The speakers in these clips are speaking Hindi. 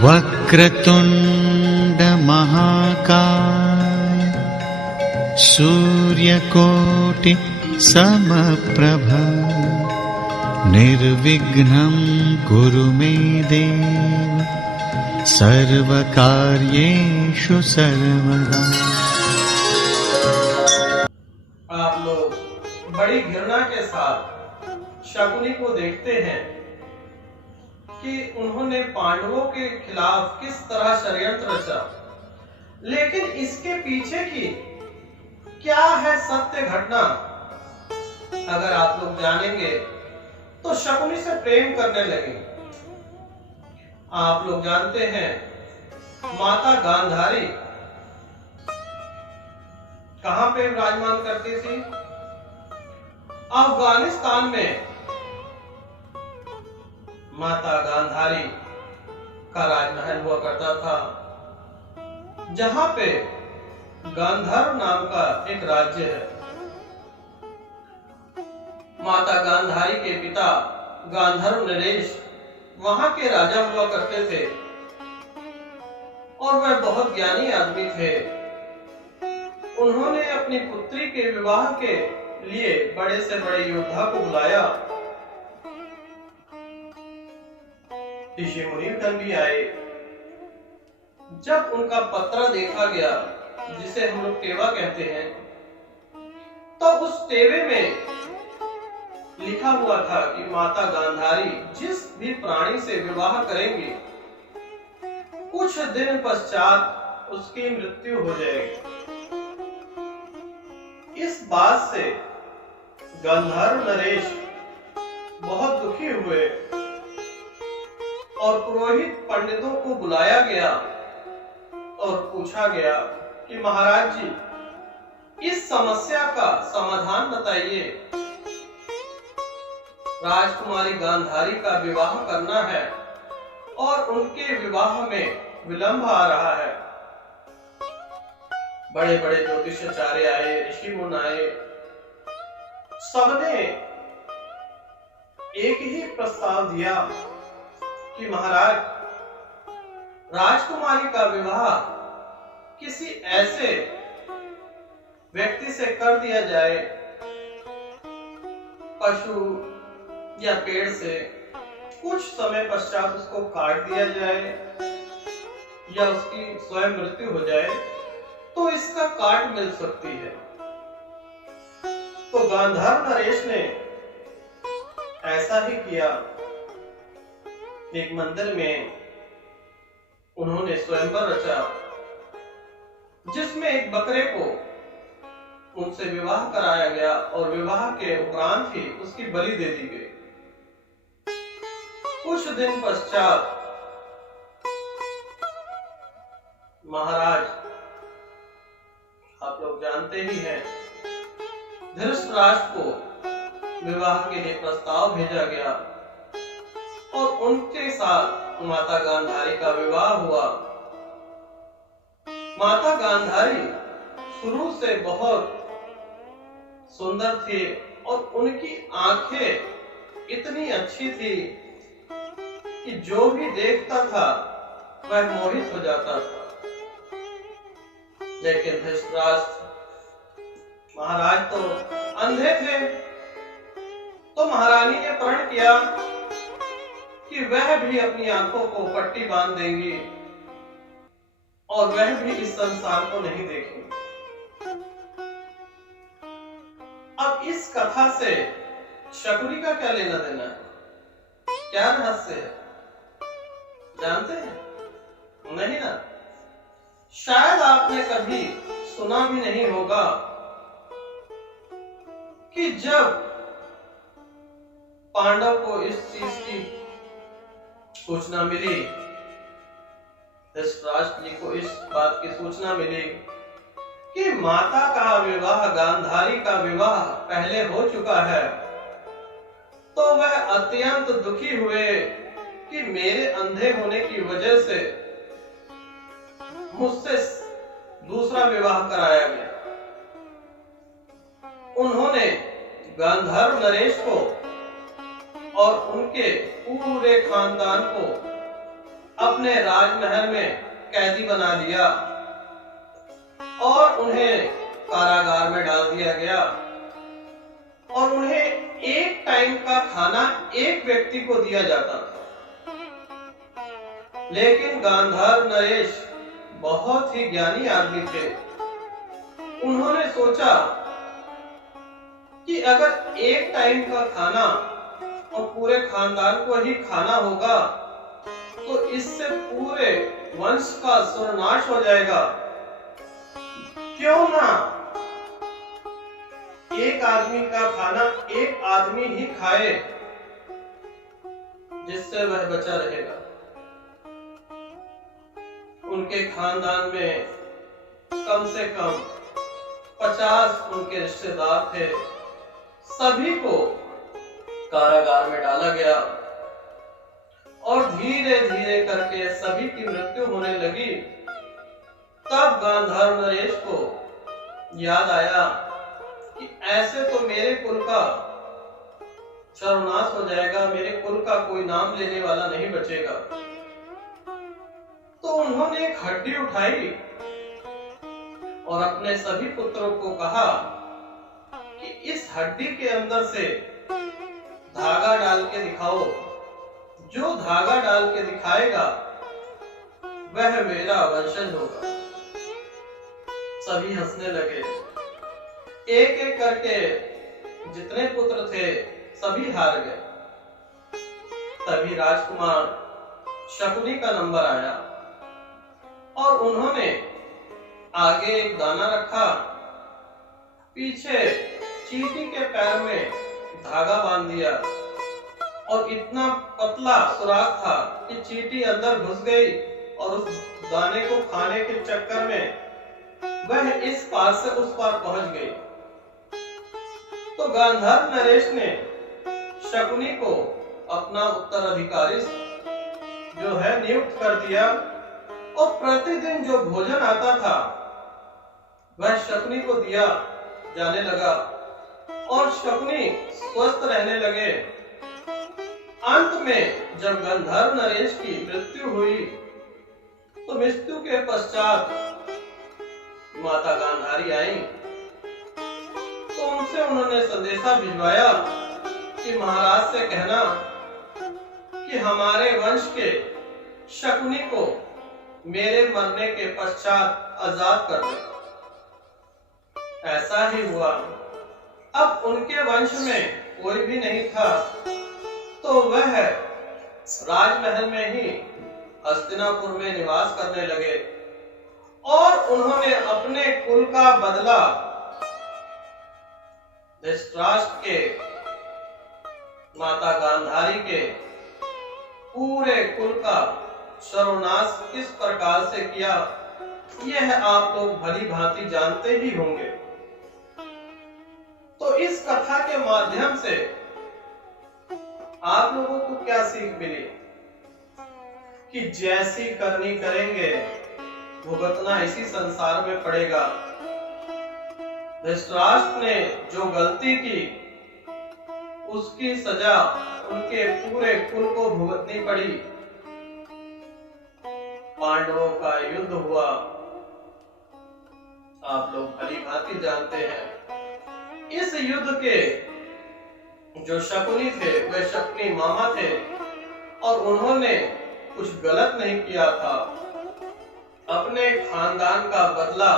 वक्रतुंड महाकाय सूर्यकोटि समप्रभ निर्विघ्नं कुरु मे देव सर्वकार्येषु सर्वदा। आप लोग बड़ी घृणा के साथ शकुनी को देखते हैं कि उन्होंने पांडवों के खिलाफ किस तरह षड्यंत्र रचा, लेकिन इसके पीछे की क्या है सत्य घटना अगर आप लोग जानेंगे तो शकुनी से प्रेम करने लगे। आप लोग जानते हैं माता गांधारी कहां पे विराजमान करती थी? अफगानिस्तान में माता गांधारी का राजमहल हुआ करता था, जहां पे गांधर्व नाम का एक राज्य है। माता गांधारी के पिता गांधर्व नरेश वहां के राजा हुआ करते थे और वह बहुत ज्ञानी आदमी थे। उन्होंने अपनी पुत्री के विवाह के लिए बड़े से बड़े योद्धा को बुलाया। ऋषि मुनिगण भी आए। जब उनका पत्र देखा गया, जिसे हम लोग टेवा कहते हैं, तो उस टेवे में लिखा हुआ था कि माता गांधारी जिस भी प्राणी से विवाह करेंगी, कुछ दिन पश्चात उसकी मृत्यु हो जाएगी। इस बात से गांधर्व नरेश बहुत दुखी हुए और पुरोहित पंडितों को बुलाया गया और पूछा गया कि महाराज जी, इस समस्या का समाधान बताइए। राजकुमारी गांधारी का विवाह करना है और उनके विवाह में विलंब आ रहा है। बड़े बड़े ज्योतिषाचार्य आए, ऋषि मुनि आए, सबने एक ही प्रस्ताव दिया कि महाराज, राजकुमारी का विवाह किसी ऐसे व्यक्ति से कर दिया जाए, पशु या पेड़ से, कुछ समय पश्चात उसको काट दिया जाए या उसकी स्वयं मृत्यु हो जाए तो इसका काट मिल सकती है। तो गांधर्व नरेश ने ऐसा ही किया। एक मंदिर में उन्होंने स्वयंवर रचा, जिसमें एक बकरे को उनसे विवाह कराया गया और विवाह के उपरांत ही उसकी बलि दे दी गई। कुछ दिन पश्चात महाराज, आप लोग जानते ही हैं, धृतराष्ट्र को विवाह के लिए प्रस्ताव भेजा गया और उनके साथ माता गांधारी का विवाह हुआ। माता गांधारी शुरू से बहुत सुंदर थी और उनकी आंखें इतनी अच्छी थी कि जो भी देखता था वह मोहित हो जाता था। लेकिन धृतराष्ट्र महाराज तो अंधे थे, तो महारानी ने प्रण किया कि वह भी अपनी आंखों को पट्टी बांध देंगी और वह भी इस संसार को नहीं देखेंगे। अब इस कथा से शकुनी का क्या लेना देना है? क्या रहस्य है? जानते हैं? नहीं ना? शायद आपने कभी सुना भी नहीं होगा कि जब पांडव को इस चीज की सूचना मिली, धृतराष्ट्र जी को इस बात की सूचना मिली कि माता का विवाह, गांधारी का विवाह पहले हो चुका है, तो वह अत्यंत दुखी हुए कि मेरे अंधे होने की वजह से मुझसे दूसरा विवाह कराया गया। उन्होंने गांधर्व नरेश को और उनके पूरे खानदान को अपने राजमहल में कैदी बना लिया और उन्हें कारागार में डाल दिया गया और उन्हें एक टाइम का खाना एक व्यक्ति को दिया जाता था। लेकिन गांधार नरेश बहुत ही ज्ञानी आदमी थे। उन्होंने सोचा कि अगर एक टाइम का खाना और पूरे खानदान को ही खाना होगा तो इससे पूरे वंश का सर्वनाश हो जाएगा। क्यों ना एक आदमी का खाना एक आदमी ही खाए जिससे वह बचा रहेगा। उनके खानदान में कम से कम 50 उनके रिश्तेदार थे। सभी को कारागार में डाला गया और धीरे धीरे करके सभी की मृत्यु होने लगी। तब गांधार नरेश को याद आया कि ऐसे तो मेरे कुल का सर्वनाश हो जाएगा, मेरे कुल का कोई नाम लेने वाला नहीं बचेगा। तो उन्होंने एक हड्डी उठाई और अपने सभी पुत्रों को कहा कि इस हड्डी के अंदर से धागा डाल के दिखाओ। जो धागा डाल के दिखाएगा वह मेरा वंशज होगा। सभी हंसने लगे। एक एक करके जितने पुत्र थे सभी हार गए। तभी राजकुमार शकुनी का नंबर आया और उन्होंने आगे एक दाना रखा, पीछे चींटी के पैर में धागा बांध दिया और इतना पतला सुराख था कि चींटी अंदर घुस गई और उस दाने को खाने के चक्कर में वह इस पार से उस पार पहुंच गई। तो गांधार नरेश ने शकुनी को अपना उत्तराधिकारी जो है नियुक्त कर दिया और प्रतिदिन जो भोजन आता था वह शकुनी को दिया जाने लगा और शकुनी स्वस्थ रहने लगे। अंत में जब गांधार नरेश की मृत्यु हुई तो मृत्यु के पश्चात माता गांधारी आई तो उनसे उन्होंने संदेशा भिजवाया कि महाराज से कहना कि हमारे वंश के शकुनी को मेरे मरने के पश्चात आजाद कर दे। ऐसा ही हुआ। अब उनके वंश में कोई भी नहीं था तो वह राजमहल में ही हस्तिनापुर में निवास करने लगे और उन्होंने अपने कुल का बदला धृतराष्ट्र के माता गांधारी के पूरे कुल का सर्वनाश किस प्रकार से किया यह आप लोग भली भांति जानते ही होंगे। तो इस कथा के माध्यम से आप लोगों को क्या सीख मिली कि जैसी करनी करेंगे भुगतना इसी संसार में पड़ेगा। धृतराष्ट्र ने जो गलती की उसकी सजा उनके पूरे कुल को भुगतनी पड़ी। पांडवों का युद्ध हुआ, आप लोग भली भांति जानते हैं। इस युद्ध के जो शकुनी थे वे शकुनी मामा थे और उन्होंने कुछ गलत नहीं किया था। अपने खानदान का बदला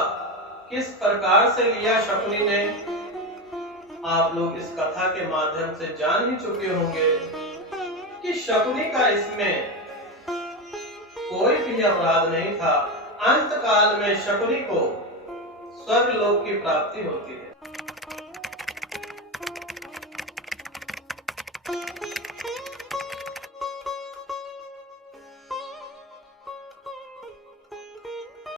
किस प्रकार से लिया शकुनी ने आप लोग इस कथा के माध्यम से जान ही चुके होंगे कि शकुनी का इसमें कोई भी अपराध नहीं था। अंत काल में शकुनी को स्वर्ग लोक की प्राप्ति होती है।